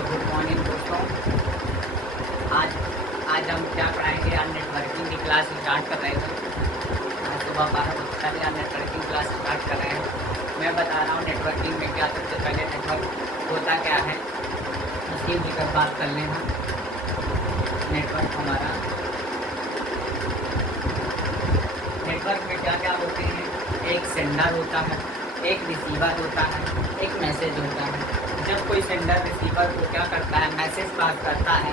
Good morning दोस्तों। आज आज हम क्या पढ़ाएंगे यार, नेटवर्किंग की क्लास स्टार्ट कर रहे थे। आज सुबह 12 बजे तक यार नेटवर्किंग क्लास स्टार्ट कर रहे हैं। मैं बता रहा हूँ नेटवर्किंग में क्या, सबसे पहले नेटवर्क होता क्या है उसकी भी बात कर लेना। नेटवर्क हमारा, नेटवर्क में क्या क्या होते हैं, एक सेंडर होता है, एक रिसीवर होता है, एक मैसेज होता है। जब कोई सेंडर रिसीवर को क्या करता है, मैसेज पास करता है,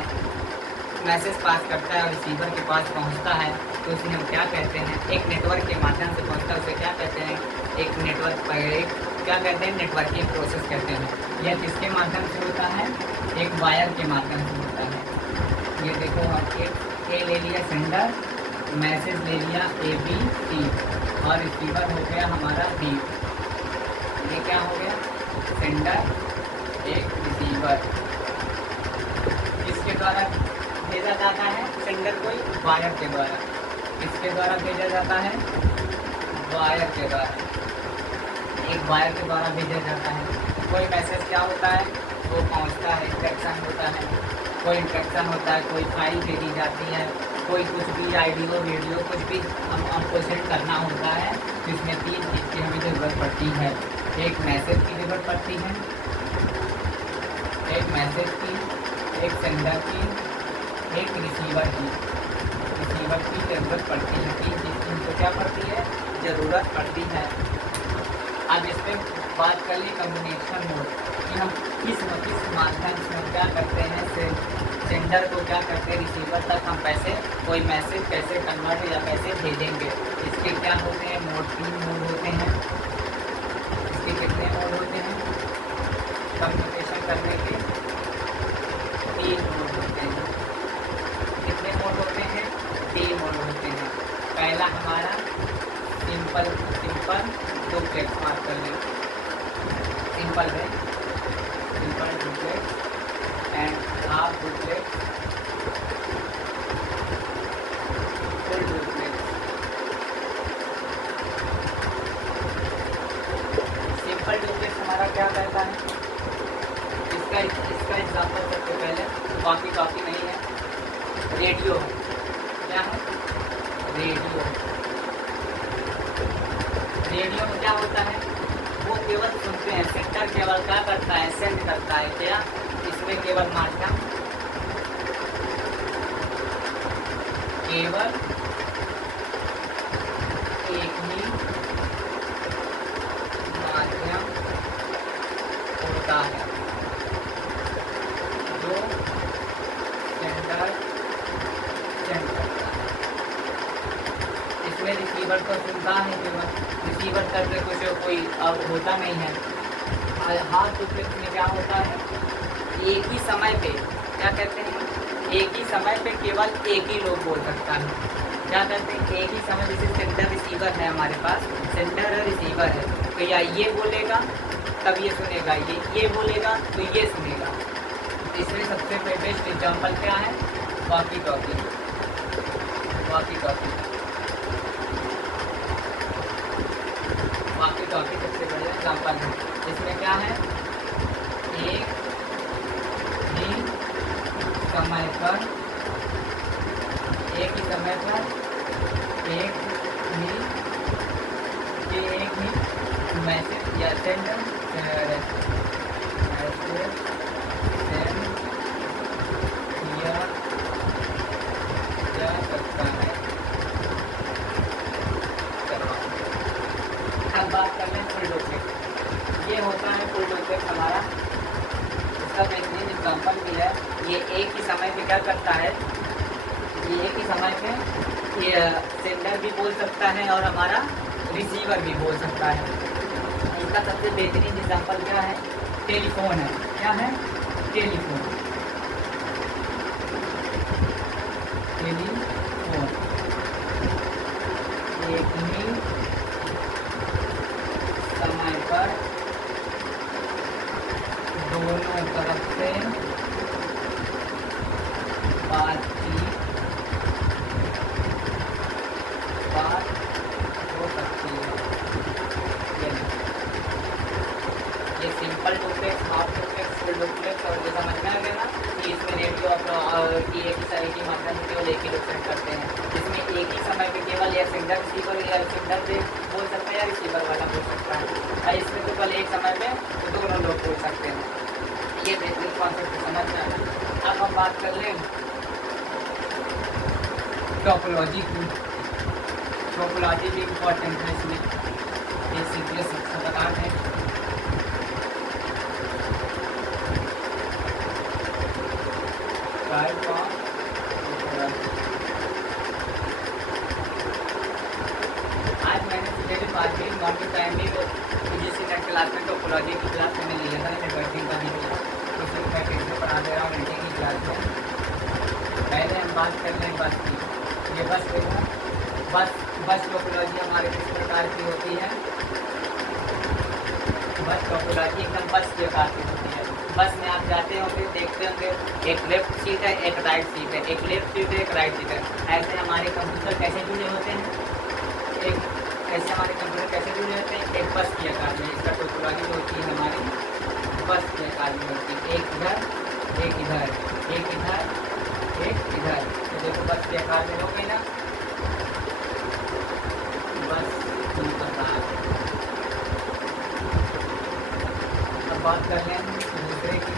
मैसेज पास करता है और रिसीवर के पास पहुंचता है, तो उसे हम क्या कहते हैं, एक नेटवर्क के माध्यम से पहुंचता है, उसे क्या कहते हैं, एक नेटवर्क पर एक क्या कहते हैं, नेटवर्किंग प्रोसेस कहते हैं। यह किसके माध्यम से होता है, एक वायर के माध्यम से होता है। ये देखो, हम एक ए ले लिया सेंडर, मैसेज ले लिया ए बी सी और रिसीवर हो गया हमारा बी। ये क्या हो गया, सेंडर एक रिसीवर। किसके द्वारा भेजा जाता है सेंडर को, वायर के द्वारा। किसके द्वारा भेजा जाता है, वायर के द्वारा, एक वायर के द्वारा भेजा जाता है। कोई मैसेज क्या होता है, वो पहुंचता है, इंस्ट्रक्शन होता है, कोई इंस्ट्रक्शन होता है, कोई फाइल भेजी जाती है, कोई कुछ भी ऑडियो वीडियो कुछ भी हमको सेंड करना होता है। तो इसमें 3 चीज़ की हमें ज़रूरत पड़ती है, एक मैसेज की ज़रूरत पड़ती है, एक मैसेज की, एक सेंडर की, एक रिसीवर की। रिसीवर की ज़रूरत पड़ती है, 3 चीज़ की हमको क्या पड़ती है, ज़रूरत पड़ती है। अब इस पर बात कर ली कम्युनिकेशन मोड कि हम किस माध्यम से हम क्या करते हैं, सेंडर को क्या करते हैं, रिसीवर तक हम पैसे, कोई मैसेज कैसे कन्वर्ट या कैसे भेजेंगे। इसके क्या होते हैं मोड, 3 मोड होते हैं। इसके कितने मोड होते हैं, कम्युनिकेशन करने के 3 मोड होते हैं। कितने मोड होते हैं, 3 मोड होते हैं। पहला हमारा सिंपल डुप्लेक्स, बात कर लें सिंपल है, simple duplex and half duplex, full duplex. Simple duplex हमारा क्या कहता है, इसका एग्जाम्पल सबसे पहले, कॉपी नहीं है, रेडियो है। क्या है, रेडियो। रेडियो में क्या होता है, वो केवल सुनते हैं, सेंटर केवल क्या करता है, सेंड करता है। क्या, इसमें केवल माध्यम, केवल एक ही माध्यम होता है जो सेंडर सेंड करता है। इसमें रिसीवर को सुनता है केवल, रिसीवर करके कुछ कोई होता नहीं है। हाफ डुप्लेक्स में क्या होता है, एक ही समय पे क्या कहते हैं, एक ही समय पे केवल एक ही लोग बोल सकता है। क्या कहते हैं, एक ही समय, जैसे सेंडर रिसीवर है हमारे पास, सेंडर है रिसीवर है, तो या ये बोलेगा तब ये सुनेगा, ये बोलेगा तो ये सुनेगा। इसमें सबसे बेस्ट एग्जाम्पल क्या है, वॉकी टॉकी। वॉकी टॉकी सबसे बड़ा एग्जाम्पल है। इसमें क्या है, एक ही समय पर, एक ही समय पर एक ही मैसेज या सेंड किया जा सकता है। अब बात कर लें फुल डुप्लेक्स। ये होता है फुल डुप्लेक्स हमारा, इसका बेहतरीन एग्जाम्पल भी है। ये एक ही समय पे क्या करता है, ये एक ही समय पे ये सेंडर भी बोल सकता है और हमारा रिसीवर भी बोल सकता है। इसका सबसे बेहतरीन एग्जाम्पल क्या है, टेलीफोन है। क्या है, टेलीफोन। टेलीफोन एक ही समय पर दोनों तरफ से बात हो सकती है। ये simple duplex, half duplex full duplex और ये समझ में आ गया ना कि इसमें रेडियो की एक ही सारी की मात्रा में केवल एक ही डिफरेंट करते हैं। इसमें एक ही समय पे केवल या सेंडर रिसीवर या सेंडर पे बोल सकता है या रिसीवर वाला बोल सकता है, और इसमें तो केवल एक समय पे दोनों लोग बोल सकते हैं। ये बेसिक कॉन्सेप्ट समझ में आया। अब हम बात कर लें टोपोलॉजी की। टोपोलॉजी भी इम्पोर्टेंट है इसमें, ये सीधे सबसे बता दें। टाइप ऑफ टोपोलॉजी, आज मैंने सुबह बात की मॉर्निंग टाइम में फिजिक्स नेट क्लास में टोपोलॉजी की क्लास मैंने लिया था, नेटवर्किंग का वीडियो उसी मैं फिर से पढ़ा दे रहा हूँ घंटे की क्लास में। पहले हम बात कर लें बस की। ये बस देखो, बस टोपोलॉजी हमारे किस प्रकार की होती है। बस टोपोलॉजी एकदम बस के प्रकार की होती है। बस में आप जाते होंगे, देखते होंगे एक लेफ्ट सीट है, एक राइट सीट है, एक लेफ्ट सीट है, एक राइट सीट है। ऐसे हमारे कंप्यूटर कैसे जुड़े होते हैं, ऐसे हमारे कंप्यूटर कैसे जुड़े होते हैं, एक बस के आकार में। इसका टोपोलॉजी होती है हमारी बस के आकार में होती है, एक इधर एक इधर, एक इधर एक इधर। तो देखो बस के आकार में हो गई ना बस प्रकार। अब बात कर लें दूसरे की,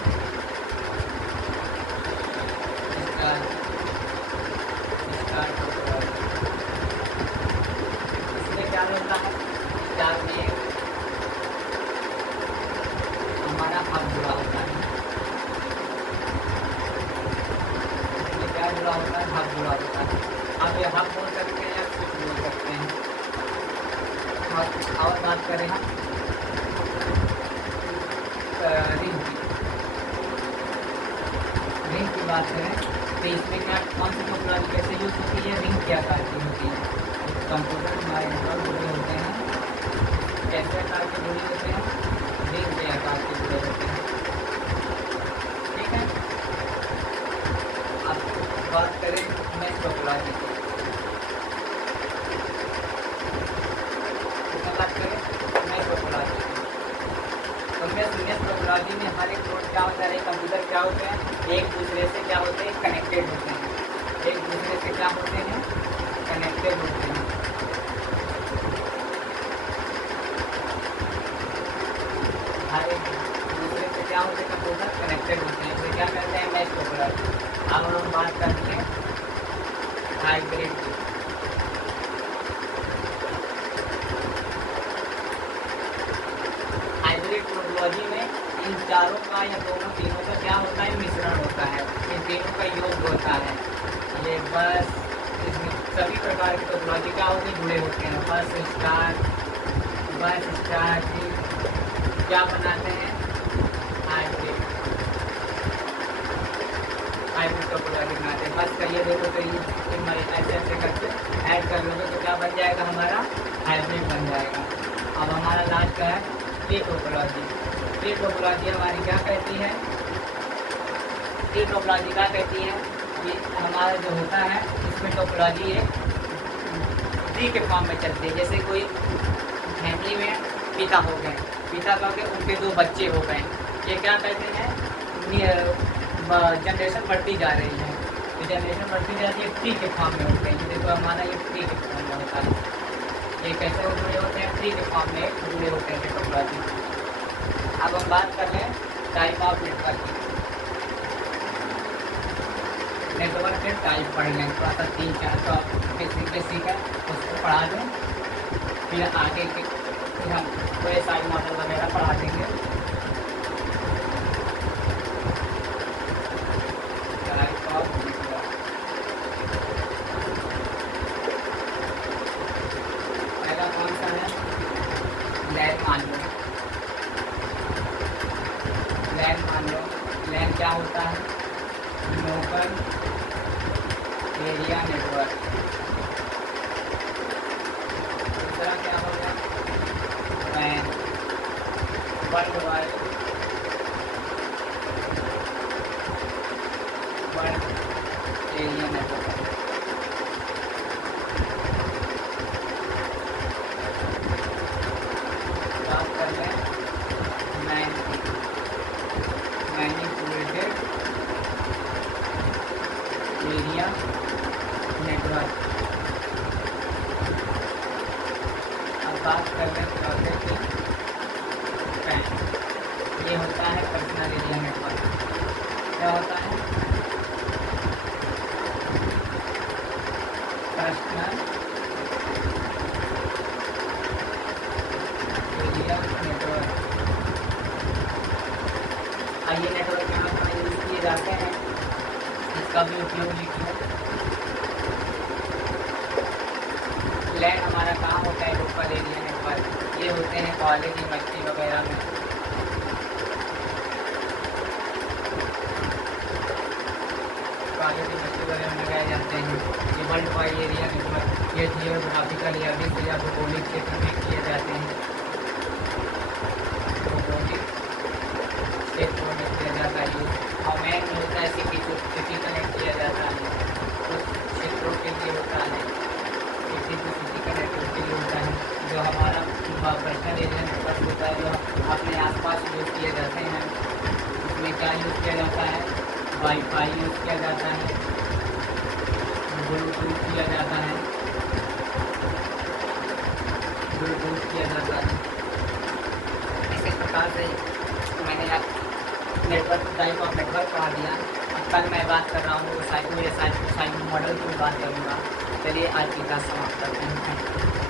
इसमें क्या होता है, स्टार में हमारा हब जुड़ा होता है। इसमें क्या जुड़ा होता है, हब जुड़ा होता है। आप ये हब बोल सकते हैं या स्विच बोल सकते हैं। और बात करें हम रिंग की बात करें तो इसमें क्या कौन सी टोपोलॉजी कैसे यूज होती है, रिंग के आकार की होती है। कंप्यूटर हमारे नेटवर्क जुड़े होते हैं, कैसे आकार के जुड़े होते हैं, रिंग के आकार के जुड़े होते हैं। ठीक है, अब बात करें मैश टोपोलॉजी की। बात करें मैश टोपोलॉजी तो मैश टोपोलॉजी में हर एक नोड क्या होता है, कंप्यूटर क्या होते हैं, एक दूसरे से क्या होते हैं, कनेक्टेड होते हैं। एक दूसरे से क्या होते हैं, कनेक्टेड होते हैं। हर एक दूसरे से क्या होते हैं, कंप्यूटर कनेक्टेड होते हैं। तो क्या कहते हैं, मैश टोपोलॉजी। अब हम बात करते हैं हाइब्रिड की। हाइब्रिड टोपोलॉजी में इन चारों का या दोनों तीनों का क्या होता है, मिश्रण होता है। इन तीनों का योग होता है। ये बस इसमें सभी प्रकार की टोपोलॉजी क्या होते हैं, जुड़े होते हैं। बस स्टार की क्या बनाते हैं, हाइब्रिड टोपोलॉजी बनाते हैं। बस का ये देखो तो ये ऐसे करके ऐड कर लोगे तो क्या बन जाएगा, हमारा हाइब्रिड बन जाएगा। अब हमारा लास्ट का है ट्री टोपोलॉजी। ट्री टोपोलॉजी हमारी क्या कहती है, ट्री टोपोलॉजी क्या कहती है, ये हमारा जो होता है इसमें टोपोलॉजी एक ट्री के फॉर्म में चलती है। जैसे कोई फैमिली में पिता हो गए, पिता करके उनके दो बच्चे हो गए, ये क्या कहते हैं, जनरेशन बढ़ती जा रही है। तो जनरेशन बढ़ती जा रही है, ट्री के फॉर्म में होते हैं। ये देखो हमारा ये ट्री के फॉर्म में होता है। ये कैसे जुड़े होते हैं, ट्री के फॉर्म में जुड़े होते हैं टोपोलॉजी। अब हम बात कर लें टाइप ऑफ नेटवर्क की। नेटवर्क के टाइप पढ़ लें, थोड़ा सा 3-4 तो बेसिक है उसको पढ़ा दें, फिर आगे के फिर हम कोई साइड मॉडल वगैरह पढ़ा देंगे। टाइप ऑफ नेटवर्क, पहला कौन सा है, लैन मान लो। लैन मान लो, लैन क्या होता है, लोकल एरिया नेटवर्क। दूसरा क्या होगा, वैन वर्ल्ड वाइड एरिया नेटवर्क। बात कर लें मैन की। Area network. अब बात कर रहे हैं प्रोजेक्ट पैन। ये होता है पर्सनल एरिया नेटवर्क। क्या होता है? Personal area network. ये नेटवर्क यहाँ पर यूज किए जाते हैं, इसका भी उपयोग लिखिए। लैन हमारा काम होता है लोकल एरिया नेटवर्क। ये होते हैं कॉलेज यूनिवर्सिटी वगैरह में। कॉलेज यूनिवर्सिटी वगैरह में लगाए जाते हैं। ये वर्ल्ड वाइड एरिया नेटवर्क ये जियोग्राफिकल या भौगोलिक क्षेत्र में किए जाते हैं। भौगोलिक क्षेत्रों में किया जाता है और मैन में होता है सिटी को सिटी कनेक्ट किया जाता है। कुछ क्षेत्रों के लिए होता है, सिटी को सिटी कनेक्ट के लिए होता है। जो हमारा पर्सनल एरिया नेटवर्क होता है जो अपने आसपास यूज़ किए जाते हैं, उसमें क्या यूज़ किया जाता है? वाईफाई यूज़ किया जाता है, ब्लूटूथ किया जाता है, ब्लूटूथ किया जाता है। इसी प्रकार से मैंने आप नेटवर्क टाइप ऑफ नेटवर्क पढ़ा दिया। अब कल मैं बात कर रहा हूँ साइकिल मॉडल की बात करूँगा। चलिए आज की क्लास समाप्त करते हैं।